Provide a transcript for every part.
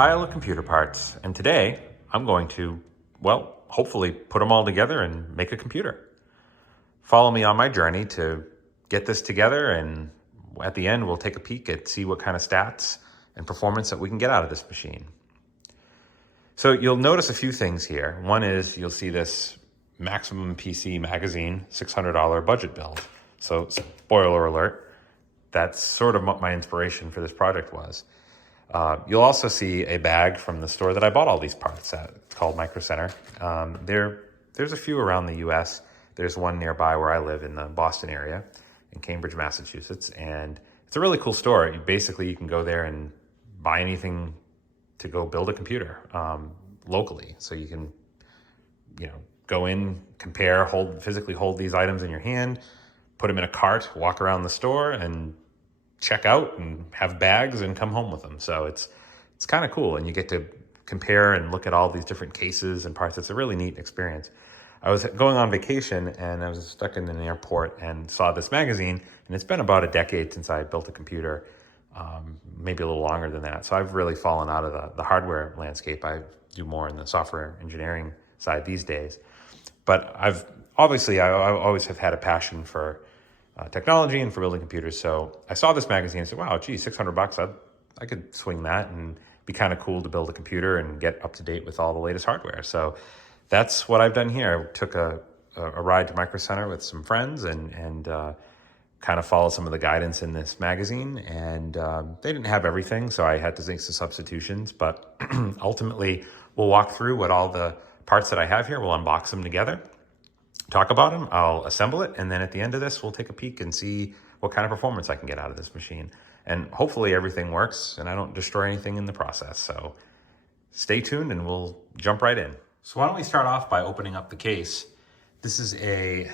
pile of computer parts, and today I'm going to, well, hopefully put them all together and make a computer. Follow me on my journey to get this together, and at the end we'll take a peek at see what kind of stats and performance that we can get out of this machine. So you'll notice a few things here. One is you'll see this Maximum PC Magazine $600 budget build. So spoiler alert, that's sort of what my inspiration for this project was. You'll also see a bag from the store that I bought all these parts at. It's called Microcenter. There's a few around the US. There's one nearby where I live in the Boston area, in Cambridge, Massachusetts. And it's a really cool store. You can go there and buy anything to go build a computer locally. So you can, go in, compare, physically hold these items in your hand, put them in a cart, walk around the store, and check out and have bags and come home with them. So it's kind of cool, and you get to compare and look at all these different cases and parts. It's a really neat experience. I was going on vacation and I was stuck in an airport and saw this magazine, and it's been about a decade since I built a computer, maybe a little longer than that. So I've really fallen out of the hardware landscape. I do more in the software engineering side these days. But I always have had a passion for technology and for building computers. So I saw this magazine and said, wow, gee, $600, I could swing that, and be kind of cool to build a computer and get up to date with all the latest hardware. So that's what I've done here. I took a ride to Microcenter with some friends and kind of followed some of the guidance in this magazine. And they didn't have everything, so I had to make some substitutions. But ultimately, we'll walk through what all the parts that I have here. We'll unbox them together, talk about them, I'll assemble it, and then at the end of this, we'll take a peek and see what kind of performance I can get out of this machine. And hopefully everything works and I don't destroy anything in the process. So stay tuned and we'll jump right in. So why don't we start off by opening up the case. This is a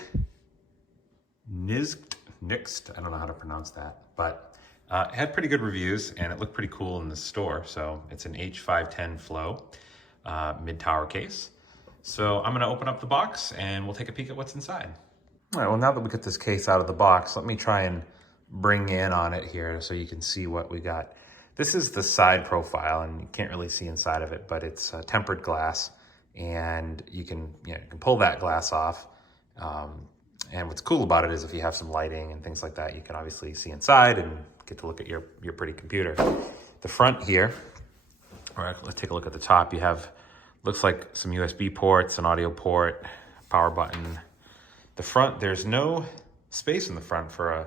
Nixt, I don't know how to pronounce that, but it had pretty good reviews and it looked pretty cool in the store. So it's an H510 Flow mid-tower case. So I'm gonna open up the box and we'll take a peek at what's inside. All right, well, now that we get this case out of the box, let me try and bring in on it here so you can see what we got. This is the side profile, and you can't really see inside of it, but it's tempered glass, and you can pull that glass off. And what's cool about it is if you have some lighting and things like that, you can obviously see inside and get to look at your pretty computer. The front here, all right, let's take a look at the top. You have, looks like some USB ports, an audio port, power button. The front, there's no space in the front for a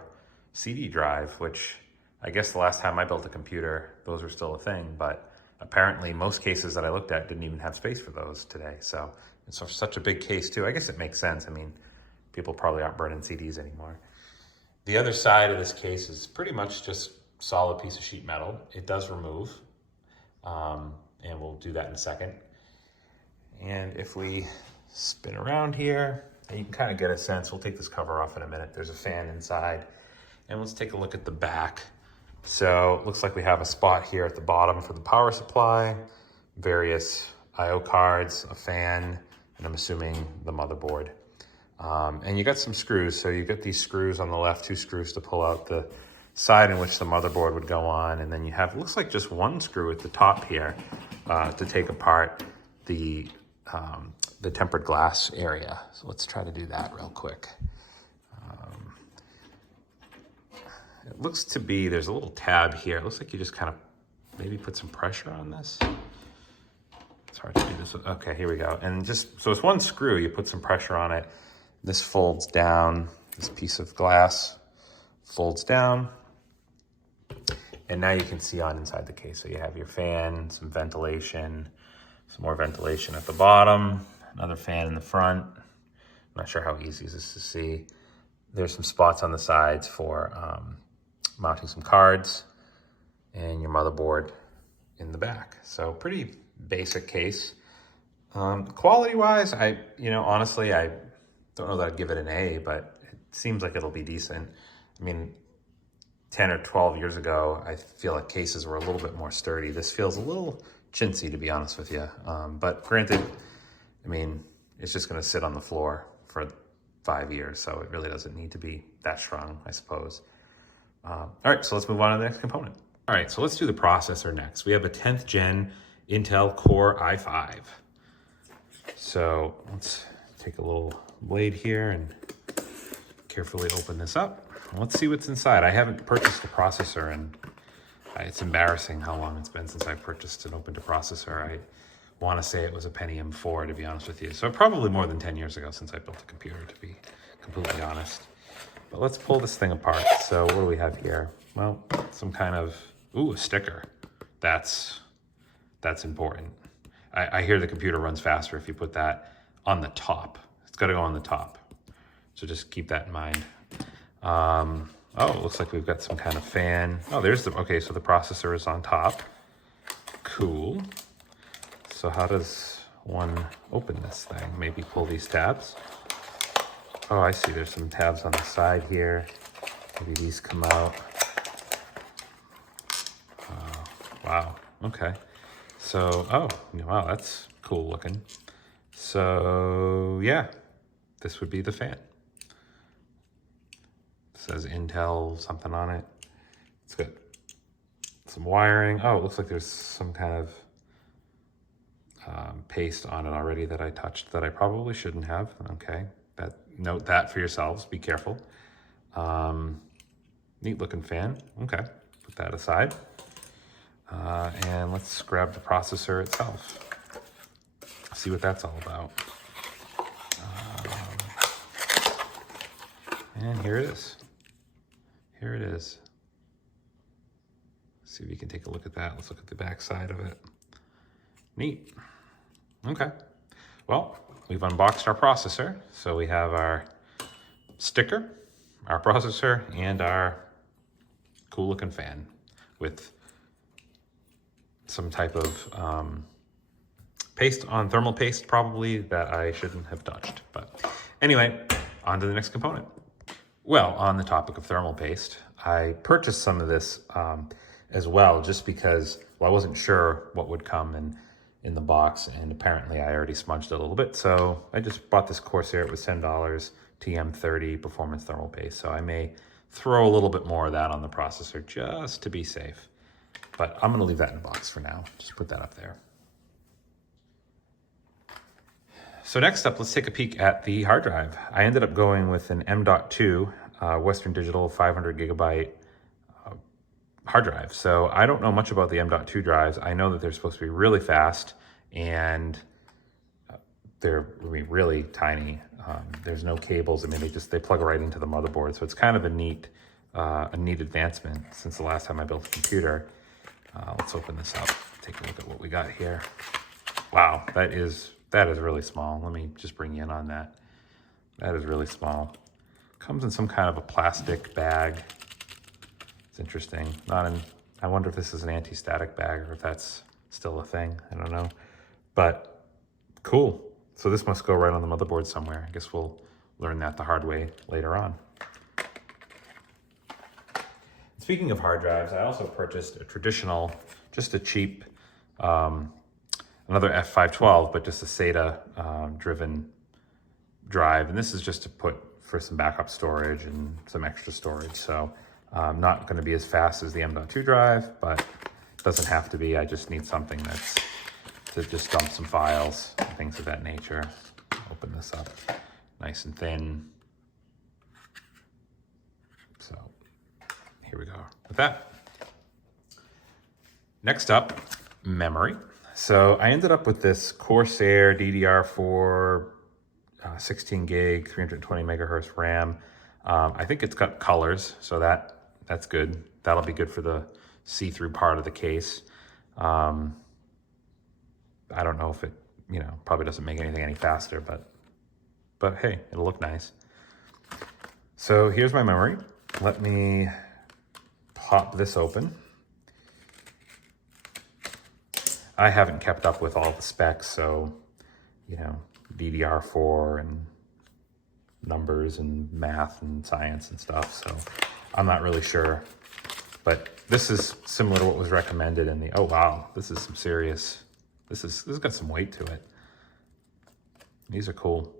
CD drive, which I guess the last time I built a computer, those were still a thing, but apparently most cases that I looked at didn't even have space for those today. So it's such a big case too. I guess it makes sense. I mean, people probably aren't burning CDs anymore. The other side of this case is pretty much just solid piece of sheet metal. It does remove, and we'll do that in a second. And if we spin around here, you can kind of get a sense. We'll take this cover off in a minute. There's a fan inside. And let's take a look at the back. So it looks like we have a spot here at the bottom for the power supply, various IO cards, a fan, and I'm assuming the motherboard. And you got some screws. So you got these screws on the left, 2 screws to pull out the side in which the motherboard would go on. And then you have, looks like just 1 screw at the top here to take apart the tempered glass area. So let's try to do that real quick. It looks to be, there's a little tab here. It looks like you just kind of maybe put some pressure on this. It's hard to do this. Okay, here we go. And just, so it's 1 screw, you put some pressure on it. This folds down, this piece of glass folds down. And now you can see on inside the case. So you have your fan, some ventilation, some more ventilation at the bottom, another fan in the front. I'm not sure how easy this is to see. There's some spots on the sides for mounting some cards, and your motherboard in the back. So pretty basic case. Quality-wise, honestly, I don't know that I'd give it an A, but it seems like it'll be decent. I mean, 10 or 12 years ago, I feel like cases were a little bit more sturdy. This feels a little chintzy, to be honest with you. But granted, I mean, it's just gonna sit on the floor for 5 years, so it really doesn't need to be that strong, I suppose. All right, so let's move on to the next component. All right, so let's do the processor next. We have a 10th gen Intel Core i5. So let's take a little blade here and carefully open this up. Let's see what's inside. I haven't purchased a processor, and it's embarrassing how long it's been since I purchased and opened a processor. I want to say it was a Pentium 4, to be honest with you. So probably more than 10 years ago since I built a computer, to be completely honest. But let's pull this thing apart. So what do we have here? Well, some kind of, a sticker. That's important. I hear the computer runs faster if you put that on the top. It's got to go on the top. So just keep that in mind. Oh, it looks like we've got some kind of fan. Oh, okay, so the processor is on top. Cool. So how does one open this thing? Maybe pull these tabs. Oh, I see, there's some tabs on the side here. Maybe these come out. Wow, okay. So, wow, that's cool looking. So, yeah, this would be the fan. It says Intel something on it. It's got some wiring. Oh, it looks like there's some kind of paste on it already that I touched that I probably shouldn't have. Okay, note that for yourselves. Be careful. Neat looking fan. Okay, put that aside. And let's grab the processor itself. See what that's all about. And here it is. Here it is. See if you can take a look at that. Let's look at the back side of it. Neat. Okay. Well, we've unboxed our processor. So we have our sticker, our processor, and our cool looking fan with some type of thermal paste probably, that I shouldn't have touched. But anyway, on to the next component. Well, on the topic of thermal paste, I purchased some of this as well, just because, I wasn't sure what would come in the box, and apparently I already smudged it a little bit. So I just bought this Corsair. It was $10, TM30 performance thermal paste. So I may throw a little bit more of that on the processor just to be safe. But I'm going to leave that in the box for now. Just put that up there. So next up, let's take a peek at the hard drive. I ended up going with an M.2 Western Digital 500 gigabyte hard drive. So I don't know much about the M.2 drives. I know that they're supposed to be really fast, and they're really tiny. There's no cables. I mean, they plug right into the motherboard. So it's kind of a neat advancement since the last time I built a computer. Let's open this up. Take a look at what we got here. Wow, that is really small. Let me just bring you in on that. That is really small. Comes in some kind of a plastic bag. It's interesting. I wonder if this is an anti-static bag or if that's still a thing. I don't know. But cool. So this must go right on the motherboard somewhere. I guess we'll learn that the hard way later on. Speaking of hard drives, I also purchased a traditional, just a cheap, another F512, but just a SATA driven drive. And this is just to put for some backup storage and some extra storage. So not going to be as fast as the M.2 drive, but it doesn't have to be. I just need something that's to just dump some files and things of that nature. Open this up, nice and thin. So here we go with that. Next up, memory. So I ended up with this Corsair DDR4 16 gig, 320 megahertz RAM. I think it's got colors, so that's good. That'll be good for the see-through part of the case. I don't know if it, probably doesn't make anything any faster, but hey, it'll look nice. So here's my memory. Let me pop this open. I haven't kept up with all the specs, so, DDR4 and numbers and math and science and stuff, so I'm not really sure. But this is similar to what was recommended in the, oh wow, this is some serious, this has got some weight to it. These are cool.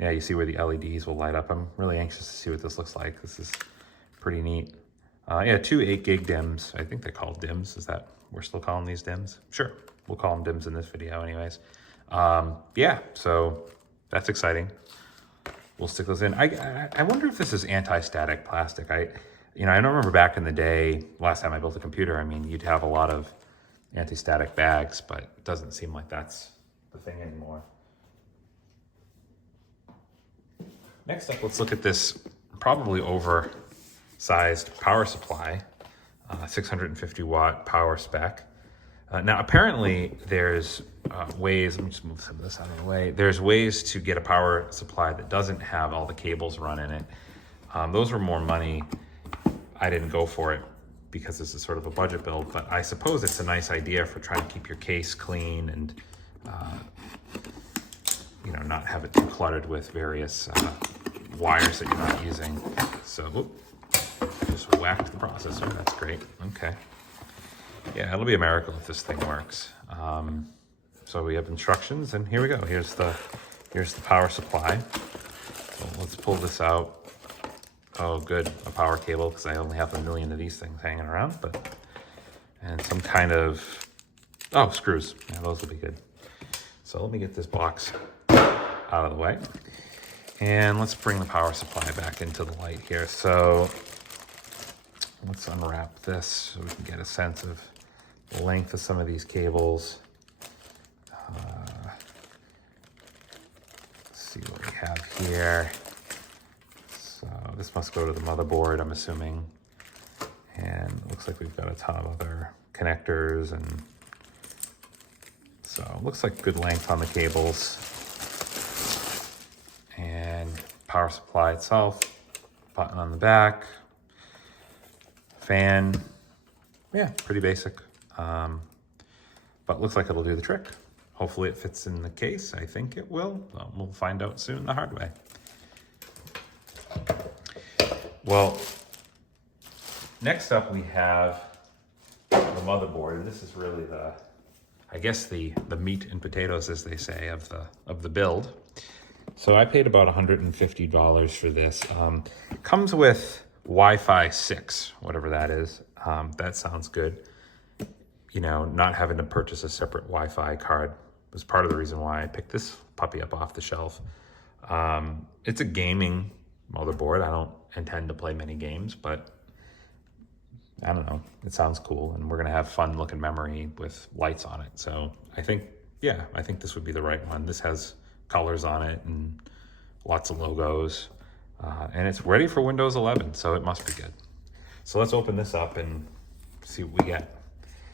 Yeah, you see where the LEDs will light up. I'm really anxious to see what this looks like. This is pretty neat. Yeah, two 8 gig DIMMs. I think they're called DIMMs. Is that, we're still calling these DIMMs? Sure, we'll call them DIMMs in this video anyways. Yeah, so that's exciting. We'll stick those in. I wonder if this is anti-static plastic. I don't remember back in the day, last time I built a computer, I mean, you'd have a lot of anti-static bags, but it doesn't seem like that's the thing anymore. Next up, let's look at this probably oversized power supply, 650 watt power spec. Now, apparently there's ways, let me just move some of this out of the way. There's ways to get a power supply that doesn't have all the cables run in it. Those were more money. I didn't go for it because this is sort of a budget build, but I suppose it's a nice idea for trying to keep your case clean and not have it too cluttered with various wires that you're not using. So, whoop, just whacked the processor. That's great. Okay. Yeah, it'll be a miracle if this thing works. So we have instructions, and here we go. Here's the power supply. So let's pull this out. Oh, good, a power cable, because I only have a million of these things hanging around. And some kind of screws. Yeah, those will be good. So let me get this box out of the way, and let's bring the power supply back into the light here. So let's unwrap this so we can get a sense of the length of some of these cables. Let's see what we have here. So this must go to the motherboard, I'm assuming. And it looks like we've got a ton of other connectors, and so it looks like good length on the cables. And power supply itself, button on the back, fan, yeah, pretty basic, but looks like it'll do the trick. Hopefully it fits in the case. I think it will. We'll find out soon the hard way. Well, next up we have the motherboard. This is really the meat and potatoes, as they say, of the build. So I paid about $150 for this. It comes with Wi-Fi 6, whatever that is. That sounds good. Not having to purchase a separate Wi-Fi card was part of the reason why I picked this puppy up off the shelf. It's a gaming motherboard. I don't intend to play many games, but I don't know. It sounds cool, and we're gonna have fun looking memory with lights on it. So I think this would be the right one. This has colors on it and lots of logos, and it's ready for Windows 11, so it must be good. So let's open this up and see what we get.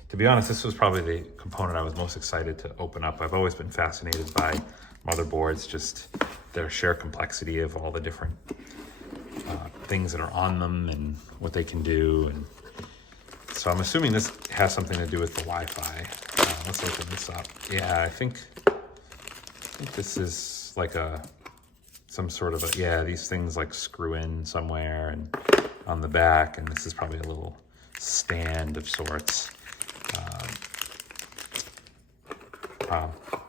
To be honest, this was probably the component I was most excited to open up. I've always been fascinated by motherboards, just their sheer complexity of all the different things that are on them and what they can do. And so I'm assuming this has something to do with the Wi-Fi. Let's open this up. Yeah, I think this is like some sort of these things like screw in somewhere and on the back, and this is probably a little stand of sorts.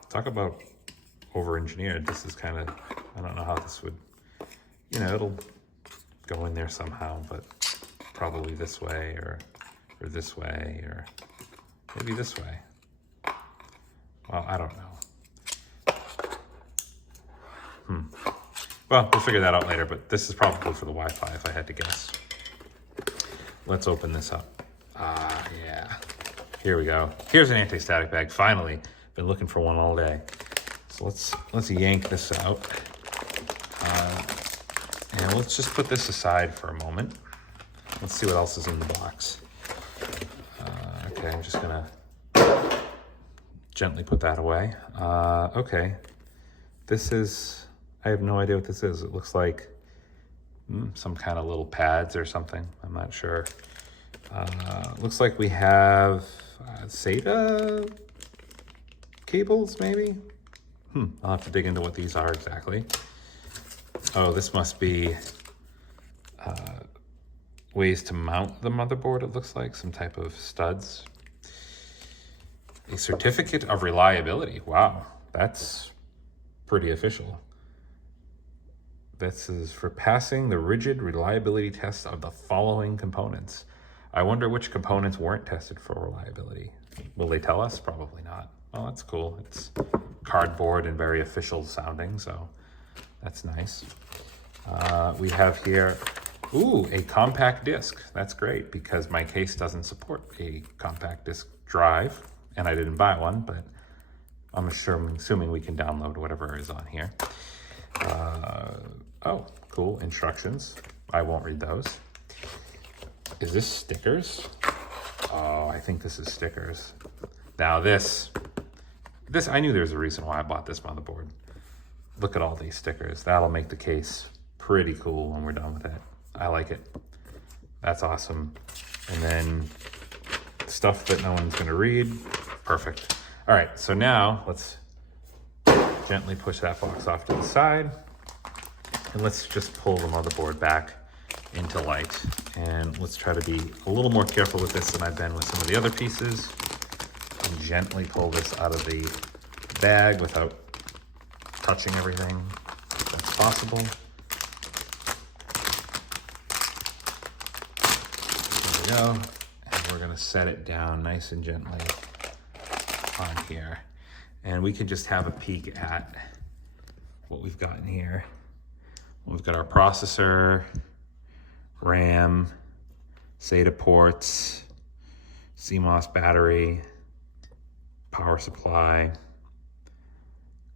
Talk about over-engineered. This is kind of, I don't know how this would, it'll go in there somehow, but probably this way or this way, or maybe this way. Well, I don't know. Well, we'll figure that out later, but this is probably for the Wi-Fi if I had to guess. Let's open this up. Yeah. Here we go. Here's an anti-static bag, finally. Been looking for one all day. So let's yank this out. And let's just put this aside for a moment. Let's see what else is in the box. Okay, I'm just gonna gently put that away. Okay, this is, I have no idea what this is. It looks like some kind of little pads or something. I'm not sure. Looks like we have SATA cables, maybe? I'll have to dig into what these are exactly. Oh, this must be ways to mount the motherboard, it looks like. Some type of studs. A certificate of reliability. Wow, that's pretty official. This is for passing the rigid reliability test of the following components. I wonder which components weren't tested for reliability. Will they tell us? Probably not. Well, that's cool. It's cardboard and very official sounding, so that's nice. We have here, ooh, a compact disc. That's great because my case doesn't support a compact disc drive, and I didn't buy one, but I'm assuming we can download whatever is on here. Oh, cool, instructions. I won't read those. Is this stickers? Oh, I think this is stickers. Now this, I knew there was a reason why I bought this motherboard. Look at all these stickers. That'll make the case pretty cool when we're done with it. I like it. That's awesome. And then stuff that no one's gonna read. Perfect. All right, so now let's gently push that box off to the side. And let's just pull the motherboard back into light. And let's try to be a little more careful with this than I've been with some of the other pieces. And gently pull this out of the bag without touching everything, if that's possible. There we go. And we're gonna set it down nice and gently on here. And we can just have a peek at what we've got in here. We've got our processor, RAM, SATA ports, CMOS battery, power supply.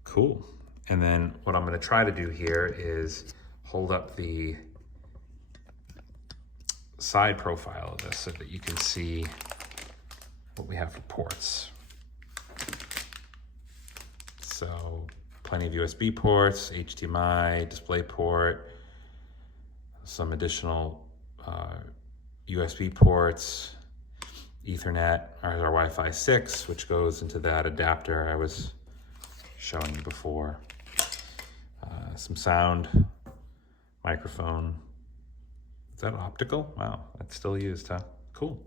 Cool. And then what I'm going to try to do here is hold up the side profile of this so that you can see what we have for ports. So plenty of USB ports, HDMI, display port, some additional USB ports, Ethernet, our Wi-Fi 6, which goes into that adapter I was showing you before. Some sound, microphone. Is that optical? Wow, that's still used, huh? Cool.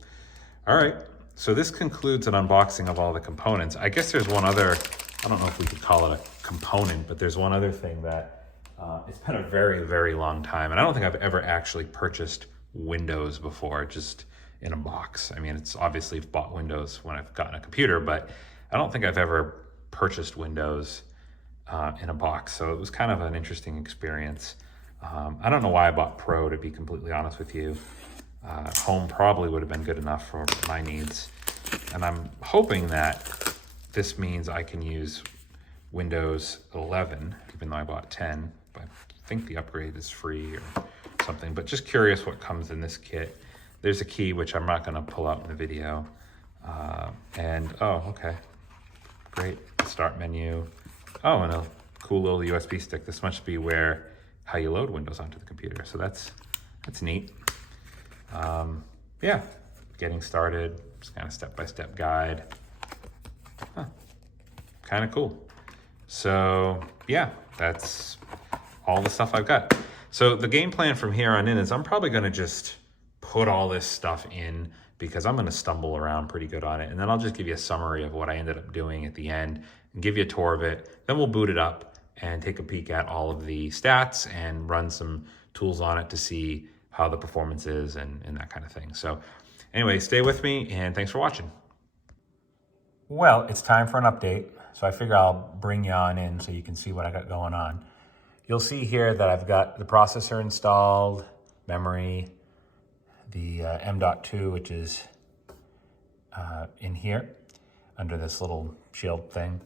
All right, so this concludes an unboxing of all the components. I guess there's one other, I don't know if we could call it a component, but there's one other thing that it's been a very, very long time. And I don't think I've ever actually purchased Windows before, just in a box. I mean, it's obviously I've bought Windows when I've gotten a computer, but I don't think I've ever purchased Windows in a box. So it was kind of an interesting experience. I don't know why I bought Pro, to be completely honest with you. Home probably would have been good enough for my needs. And I'm hoping that this means I can use Windows 11, even though I bought 10. I think the upgrade is free or something, but just curious what comes in this kit. There's a key, which I'm not gonna pull out in the video. Oh, okay, great, start menu. Oh, and a cool little USB stick. This must be how you load Windows onto the computer. So that's neat. Yeah, getting started, just kind of step-by-step guide. Huh. Kind of cool. So yeah, that's all the stuff I've got. So the game plan from here on in is I'm probably gonna just put all this stuff in because I'm gonna stumble around pretty good on it. And then I'll just give you a summary of what I ended up doing at the end and give you a tour of it. Then we'll boot it up and take a peek at all of the stats and run some tools on it to see how the performance is and that kind of thing. So anyway, stay with me and thanks for watching. Well, it's time for an update. So I figure I'll bring you on in so you can see what I got going on. You'll see here that I've got the processor installed, memory, the M.2, which is in here under this little shield thing.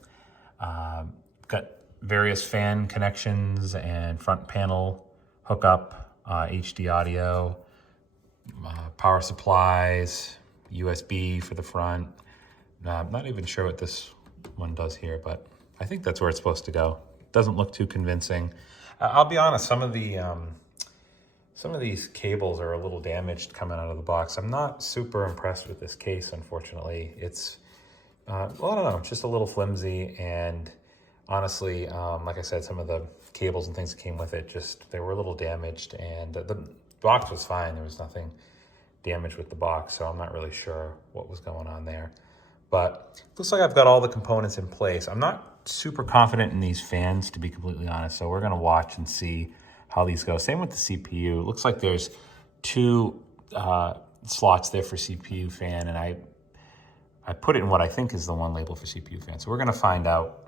Got various fan connections and front panel hookup, HD audio, power supplies, USB for the front. I'm not even sure what this one does here, but I think that's where it's supposed to go. Doesn't look too convincing. I'll be honest, some of these cables are a little damaged coming out of the box. I'm not super impressed with this case, unfortunately. It's, well, I don't know, just a little flimsy, and honestly, like I said, some of the cables and things that came with it, they were a little damaged, and the box was fine. There was nothing damaged with the box, so I'm not really sure what was going on there. But it looks like I've got all the components in place. I'm not super confident in these fans, to be completely honest, so we're gonna watch and see how these go. Same with the CPU. It looks like there's two slots there for CPU fan, and I put it in what I think is the one label for CPU fan. So we're gonna find out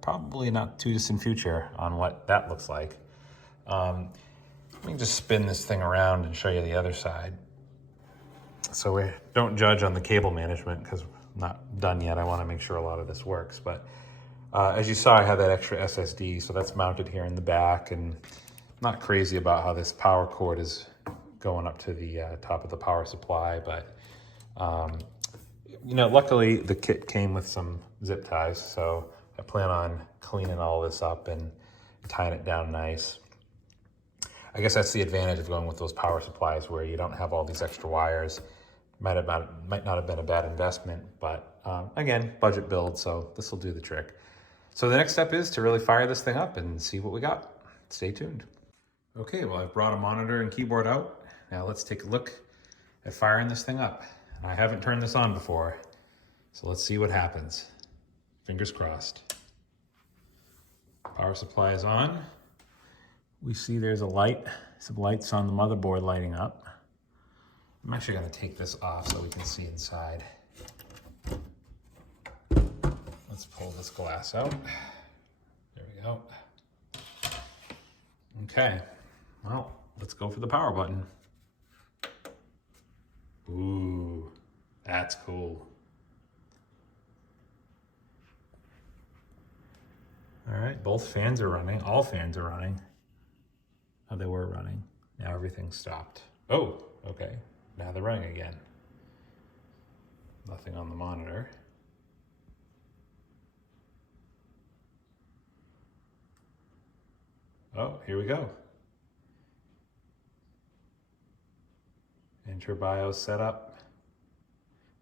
probably not too distant future on what that looks like. Let me just spin this thing around and show you the other side. So we don't judge on the cable management because I'm not done yet. I want to make sure a lot of this works. But as you saw, I have that extra SSD, so that's mounted here in the back, and I'm not crazy about how this power cord is going up to the top of the power supply. But you know, luckily the kit came with some zip ties, so I plan on cleaning all this up and tying it down nice. I guess that's the advantage of going with those power supplies where you don't have all these extra wires. Might not have been a bad investment, but again, budget build, so this will do the trick. So the next step is to really fire this thing up and see what we got. Stay tuned. Okay, well, I've brought a monitor and keyboard out. Now let's take a look at firing this thing up. I haven't turned this on before, so let's see what happens. Fingers crossed. Power supply is on. We see there's a light, some lights on the motherboard lighting up. I'm actually going to take this off so we can see inside. Let's pull this glass out. There we go. Okay, well, let's go for the power button. Ooh, that's cool. All right, both fans are running. All fans are running. Oh, they were running. Now everything's stopped. Oh, okay. Now they're running again. Nothing on the monitor. Oh, here we go. Enter BIOS setup.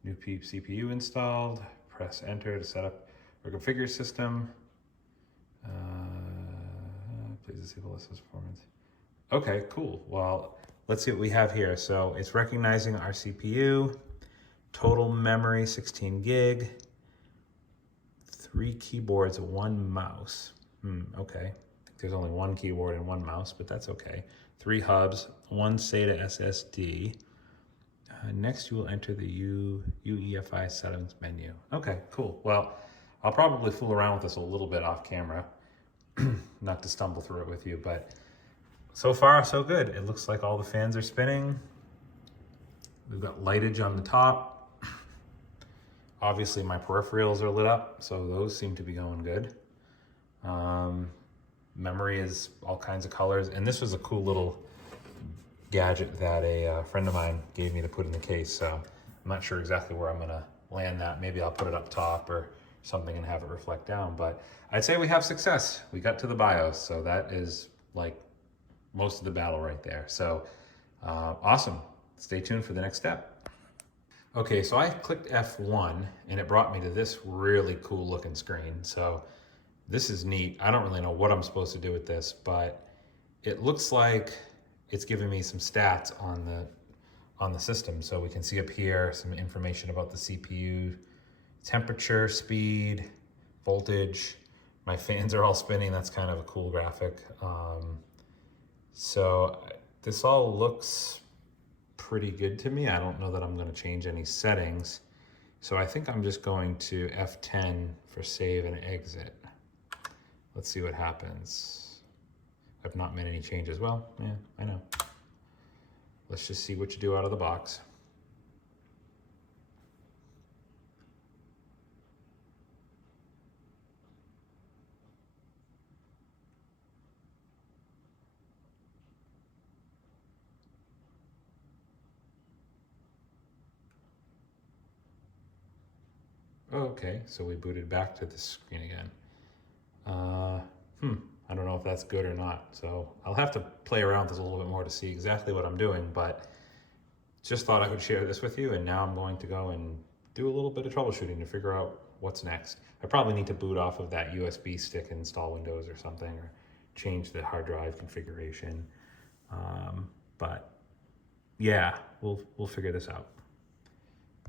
New CPU installed. Press enter to set up or configure system. Please disable this performance. Okay, cool. Well, let's see what we have here. So it's recognizing our CPU, total memory 16 gig, 3 keyboards, 1 mouse. Okay. There's only 1 keyboard and 1 mouse, but that's okay. 3 hubs, 1 SATA SSD. Next, you will enter the UEFI settings menu. Okay, cool. Well, I'll probably fool around with this a little bit off camera, not to stumble through it with you, but so far, so good. It looks like all the fans are spinning. We've got lightage on the top. Obviously, my peripherals are lit up, so those seem to be going good. Memory is all kinds of colors, and this was a cool little gadget that a friend of mine gave me to put in the case, so I'm not sure exactly where I'm gonna land that. Maybe I'll put it up top or something and have it reflect down, but I'd say we have success. We got to the BIOS, so that is like most of the battle right there. So awesome. Stay tuned for the next step. Okay, so I clicked F1 and it brought me to this really cool looking screen. So this is neat. I don't really know what I'm supposed to do with this, but it looks like it's giving me some stats on the system. So we can see up here some information about the CPU, temperature, speed, voltage. My fans are all spinning. That's kind of a cool graphic. So this all looks pretty good to me. I don't know that I'm going to change any settings. So I think I'm just going to F10 for save and exit. Let's see what happens. I've not made any changes. Well, yeah, I know. Let's just see what you do out of the box. Okay, so we booted back to the screen again. I don't know if that's good or not. So I'll have to play around with this a little bit more to see exactly what I'm doing, but just thought I would share this with you. And now I'm going to go and do a little bit of troubleshooting to figure out what's next. I probably need to boot off of that USB stick and install Windows or something, or change the hard drive configuration. But yeah, we'll figure this out.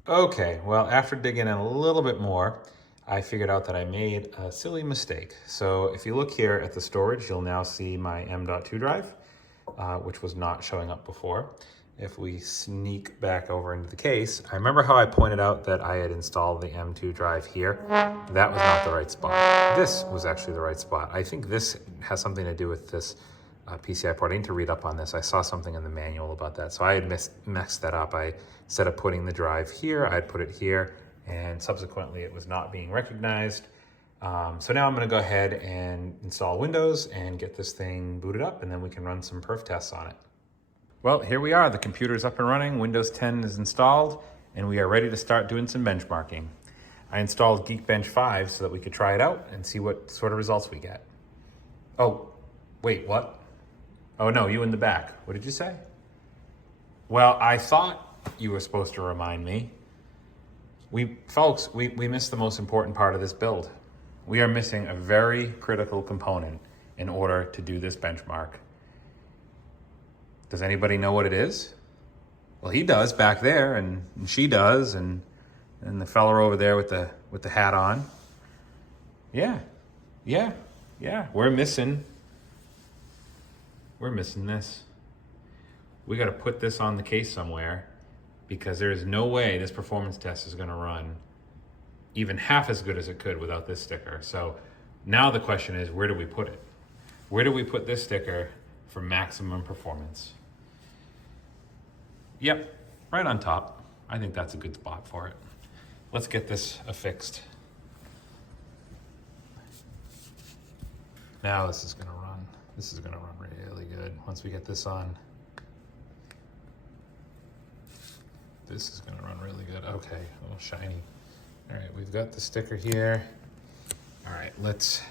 Okay, well, after digging in a little bit more, I figured out that I made a silly mistake. So if you look here at the storage, you'll now see my M.2 drive, which was not showing up before. if we sneak back over into the case, I remember how I pointed out that I had installed the M2 drive here. That was not the right spot. This was actually the right spot. I think this has something to do with this PCI port. I need to read up on this. I saw something in the manual about that. So I had messed that up. Instead of putting the drive here, I'd put it here, and subsequently it was not being recognized. So now I'm gonna go ahead and install Windows and get this thing booted up, and then we can run some perf tests on it. Well, here we are. The computer's up and running. Windows 10 is installed, and we are ready to start doing some benchmarking. I installed Geekbench 5 so that we could try it out and see what sort of results we get. Oh, wait, what? Oh no, you in the back. What did you say? Well, I thought you were supposed to remind me. Folks, we missed the most important part of this build. We are missing a very critical component in order to do this benchmark. Does anybody know what it is? Well, he does back there, and she does, and the fella over there with the hat on. Yeah. We're missing this. We got to put this on the case somewhere, because there is no way this performance test is going to run even half as good as it could without this sticker. So now the question is, where do we put it? Where do we put this sticker for maximum performance? Yep, right on top. I think that's a good spot for it. Let's get this affixed. Now this is gonna run. This is gonna run really good once we get this on. This is gonna run really good. Okay, a little shiny. All right, we've got the sticker here. All right, let's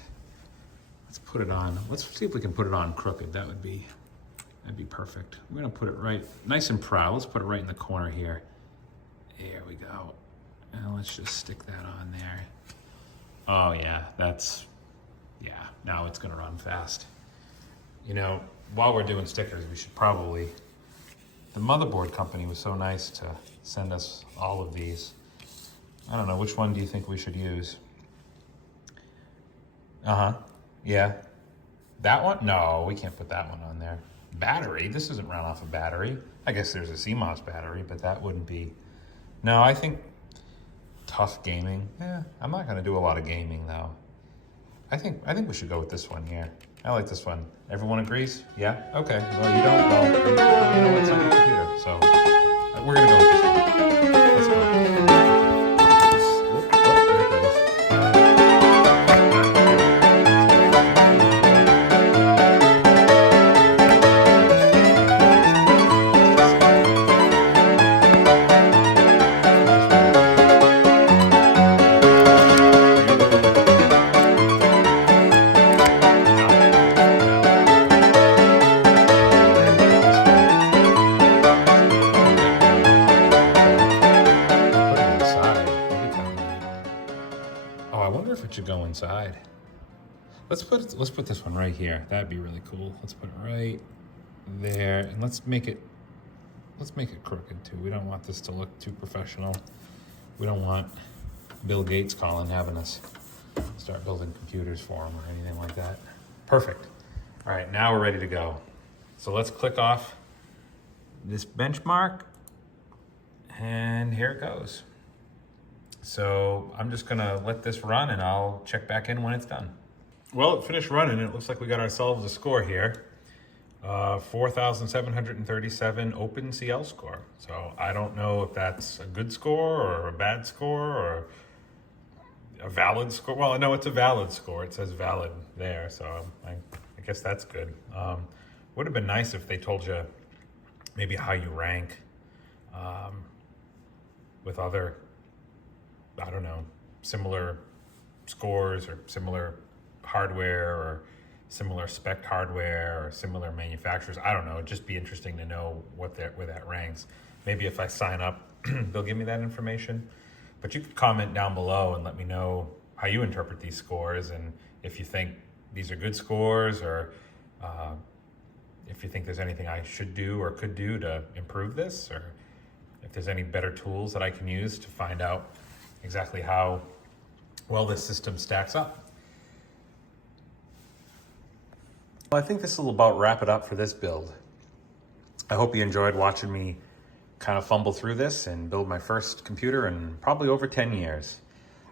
put it on. Let's see if we can put it on crooked. That'd be perfect. We're gonna put it right, nice and proud. Let's put it right in the corner here. There we go. And let's just stick that on there. Oh yeah, now it's gonna run fast. You know, while we're doing stickers, we should probably, the motherboard company was so nice to send us all of these. I don't know, which one do you think we should use? Yeah. That one? No, we can't put that one on there. Battery, this doesn't run off a battery. I guess there's a CMOS battery, but that wouldn't be. No, I think tough gaming. Yeah, I'm not gonna do a lot of gaming though. I think we should go with this one here. I like this one. Everyone agrees? Yeah? Okay, well you don't, well, you know what's on your computer, so we're gonna go with this one. Let's go. Should go inside. Let's put this one right here. That'd be really cool. Let's put it right there, and let's make it crooked too. We don't want this to look too professional. We don't want Bill Gates calling, having us start building computers for him or anything like that. Perfect. All right, now we're ready to go. So let's click off this benchmark, and here it goes. So I'm just gonna let this run and I'll check back in when it's done. Well, it finished running. It looks like we got ourselves a score here. 4,737 OpenCL score. So I don't know if that's a good score or a bad score or a valid score. Well, no, it's a valid score. It says valid there. So I guess that's good. Would have been nice if they told you maybe how you rank with other, I don't know, similar scores or similar hardware or similar spec hardware or similar manufacturers. I don't know. It'd just be interesting to know where that ranks. Maybe if I sign up, they'll give me that information. But you can comment down below and let me know how you interpret these scores and if you think these are good scores or if you think there's anything I should do or could do to improve this, or if there's any better tools that I can use to find out exactly how well this system stacks up. Well, I think this will about wrap it up for this build. I hope you enjoyed watching me kind of fumble through this and build my first computer in probably over 10 years.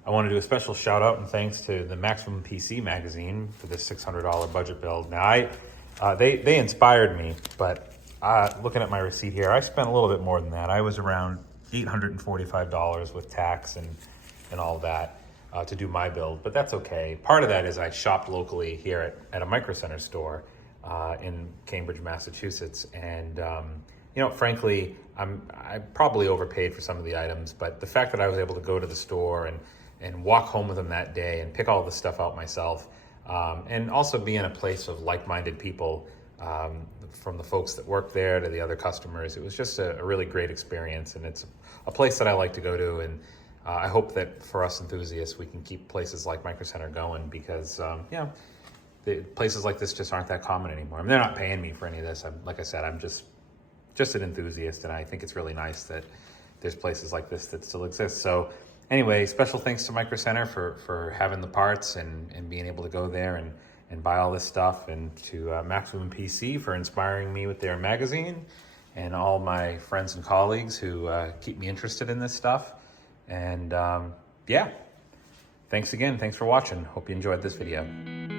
I want to do a special shout out and thanks to the Maximum PC magazine for this $600 budget build. Now, they inspired me, but looking at my receipt here, I spent a little bit more than that. I was around $845 with tax and all that to do my build, but that's okay. Part of that is I shopped locally here at a Microcenter store in Cambridge, Massachusetts, and frankly, I probably overpaid for some of the items, but the fact that I was able to go to the store and walk home with them that day and pick all this stuff out myself, and also be in a place of like-minded people, from the folks that work there to the other customers. It was just a really great experience, and it's a place that I like to go to, and I hope that for us enthusiasts, we can keep places like Microcenter going, because places like this just aren't that common anymore. I mean, they're not paying me for any of this. Like I said, I'm just an enthusiast, and I think it's really nice that there's places like this that still exist. So anyway, special thanks to Microcenter for having the parts and being able to go there and buy all this stuff, and to Maximum PC for inspiring me with their magazine, and all my friends and colleagues who keep me interested in this stuff. And thanks again. Thanks for watching. Hope you enjoyed this video.